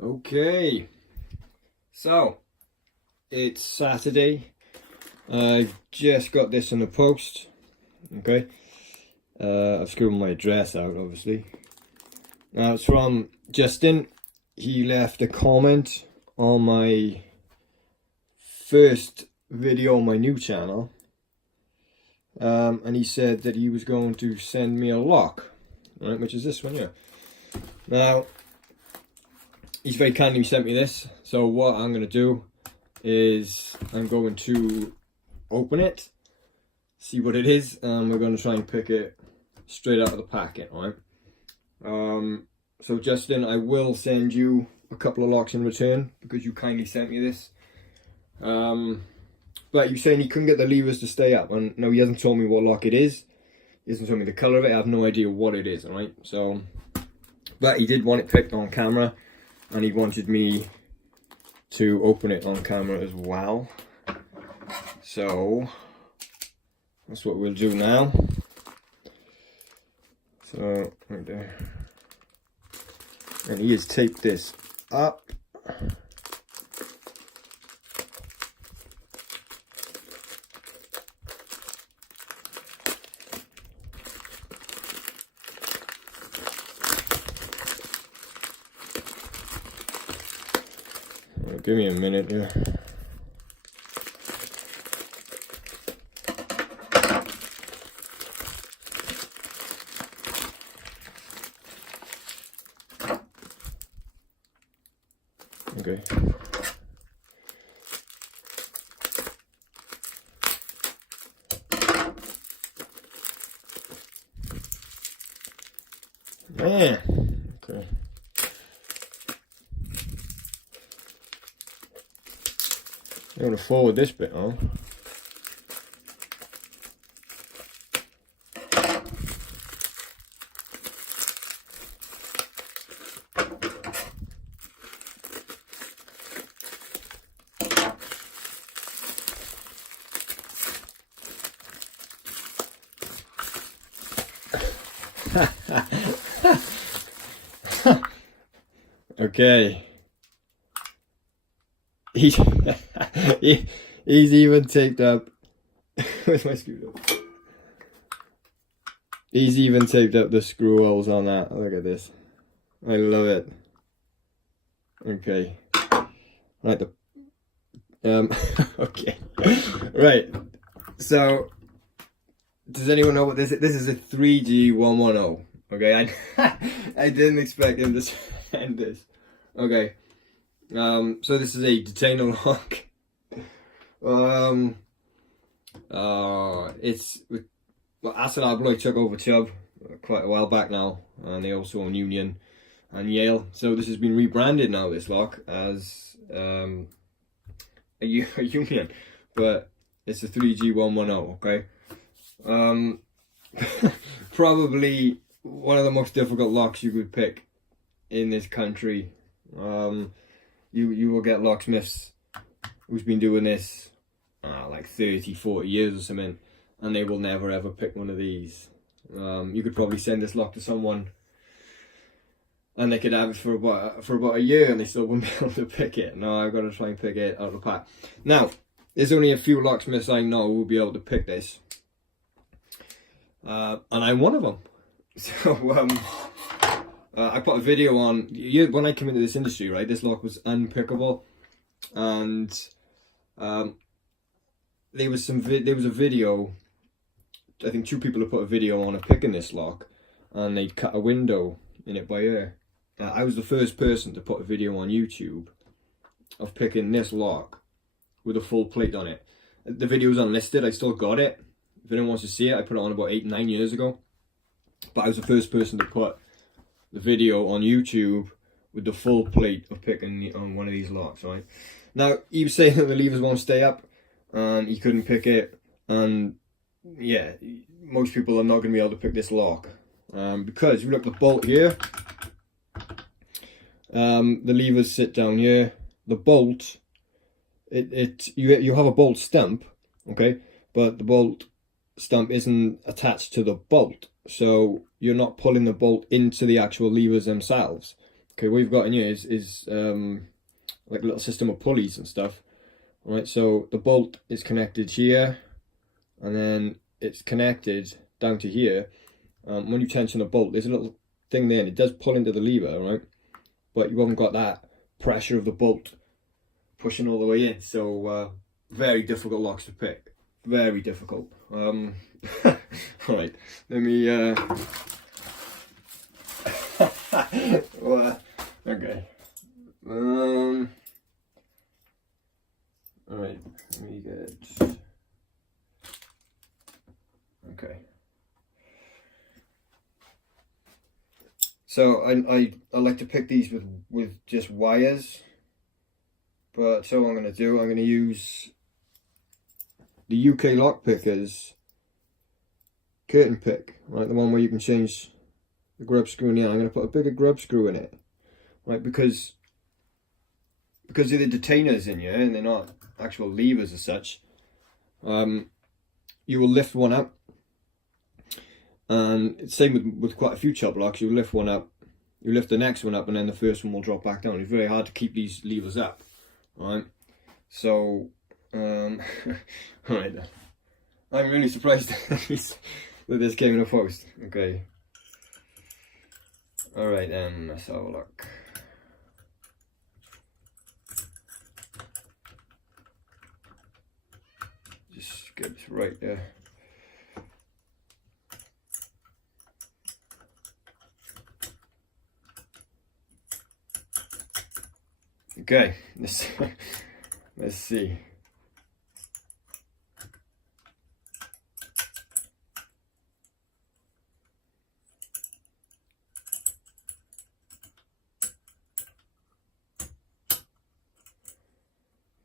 Okay, so it's Saturday. I just got this in the post. Okay, I've scribbled my address out, obviously. Now it's from Justin. He left a comment on my first video on my new channel, and he said that he was going to send me a lock, right, which is this one here. Now, he's very kindly sent me this, so what I'm going to do is I'm going to open it, see what it is, and we're going to try and pick it straight out of the packet, right? So Justin, I will send you a couple of locks in return because you kindly sent me this. But you're saying he couldn't get the levers to stay up, and no, he hasn't told me what lock it is. He hasn't told me the colour of it. I have no idea what it is, alright? So, but he did want it picked on camera, and he wanted me to open it on camera as well. So that's what we'll do now. So right there, and he has taped this up. Give me a minute here. Okay. Man. Okay. I'm going to forward this bit on. Okay. He's even taped up. Where's my screwdriver? He's even taped up the screw holes on that. Look at this. I love it. Okay. Right. Okay. Right. So, does anyone know what this is? This is a 3G110. Okay. I didn't expect him to send this. Okay. So this is a detainer lock. It's with, well, Aston Abloy took over Chubb quite a while back now, and they also own Union and Yale. So this has been rebranded now, this lock, as a Union, but it's a 3G110. Okay. Probably one of the most difficult locks you could pick in this country. You will get locksmiths who's been doing this like 30-40 years or something, and they will never ever pick one of these. You could probably send this lock to someone and they could have it for about a year and they still wouldn't be able to pick it. No, I've got to try and pick it out of the pack. Now, there's only a few locksmiths I know who will be able to pick this, and I'm one of them. So I put a video on, when I came into this industry, right, this lock was unpickable, and there was a video, I think 2 people have put a video on of picking this lock, and they cut a window in it by ear. I was the first person to put a video on YouTube of picking this lock with a full plate on it. The video's unlisted, I still got it. If anyone wants to see it, I put it on about 8-9 years ago. But I was the first person to put the video on YouTube with the full plate of picking on one of these locks, right? Now, he was saying that the levers won't stay up and he couldn't pick it, and yeah, most people are not going to be able to pick this lock, because you look at the bolt here, the levers sit down here. The bolt, you have a bolt stump, okay, but the bolt stump isn't attached to the bolt, so you're not pulling the bolt into the actual levers themselves. Okay, what you've got in here is like a little system of pulleys and stuff. Alright, so the bolt is connected here, and then it's connected down to here. When you tension the bolt, there's a little thing there, and it does pull into the lever, right? But you haven't got that pressure of the bolt pushing all the way in, so very difficult locks to pick. Very difficult. Alright, let me okay. Alright, let me get okay. So I like to pick these with just wires, but so what I'm gonna do, I'm gonna use the UK lock pickers curtain pick, right? The one where you can change the grub screw in the end. I'm going to put a bigger grub screw in it, right? Because they're the detainers in here and they're not actual levers as such. You will lift one up, and it's same with quite a few Chubb locks. You lift one up, you lift the next one up, and then the first one will drop back down. It's very hard to keep these levers up, right? So alright, I'm really surprised that this came in a post. Okay. Alright then, let's have a look. Just get this right there. Okay, let's see.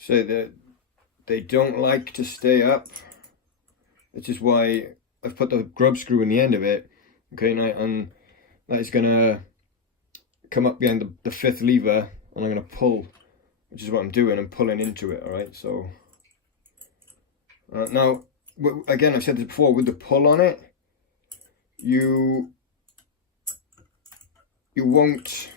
So that they don't like to stay up, which is why I've put the grub screw in the end of it. Okay, and that is gonna come up behind the fifth lever, and I'm gonna pull, which is what I'm doing. I'm pulling into it. All right, so now again, I've said this before, with the pull on it, you won't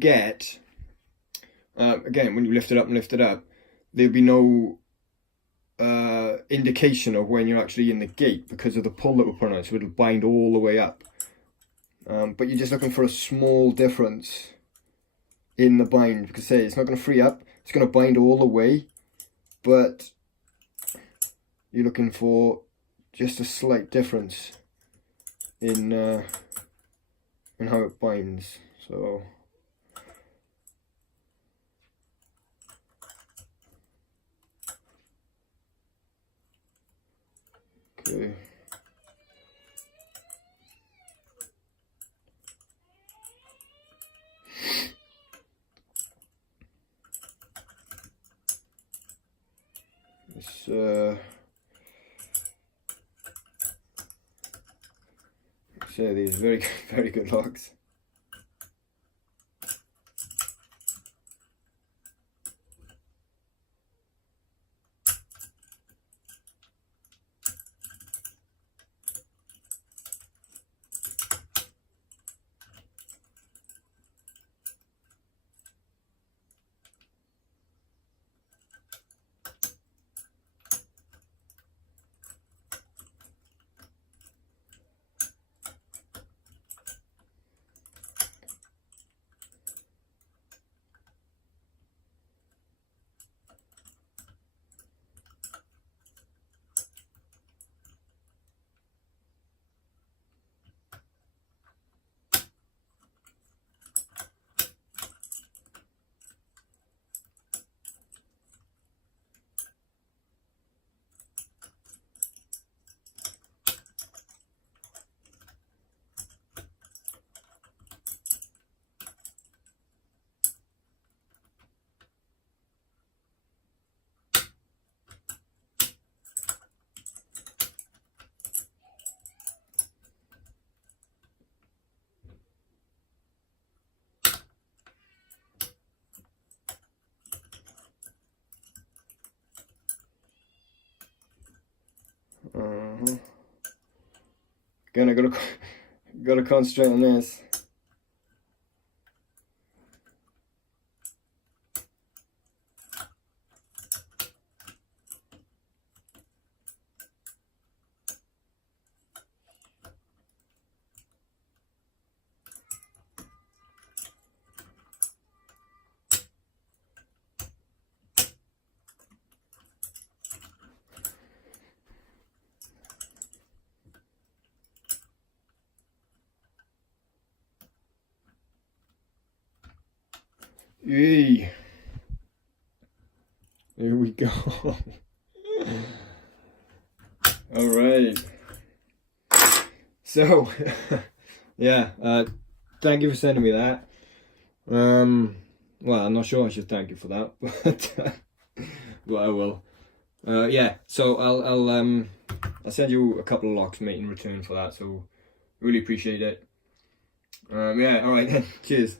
get, again, when you lift it up and lift it up, there'll be no indication of when you're actually in the gate because of the pull that we're putting on it, so it'll bind all the way up. But you're just looking for a small difference in the bind, because say it's not going to free up, it's going to bind all the way, but you're looking for just a slight difference in how it binds. So okay. So these very good locks. Again, I gotta concentrate on this. Yay. There we go. All right. So, yeah, thank you for sending me that. Well, I'm not sure I should thank you for that, but I will. Yeah, so I'll send you a couple of locks, mate, in return for that. So, really appreciate it. Yeah, all right then. Cheers.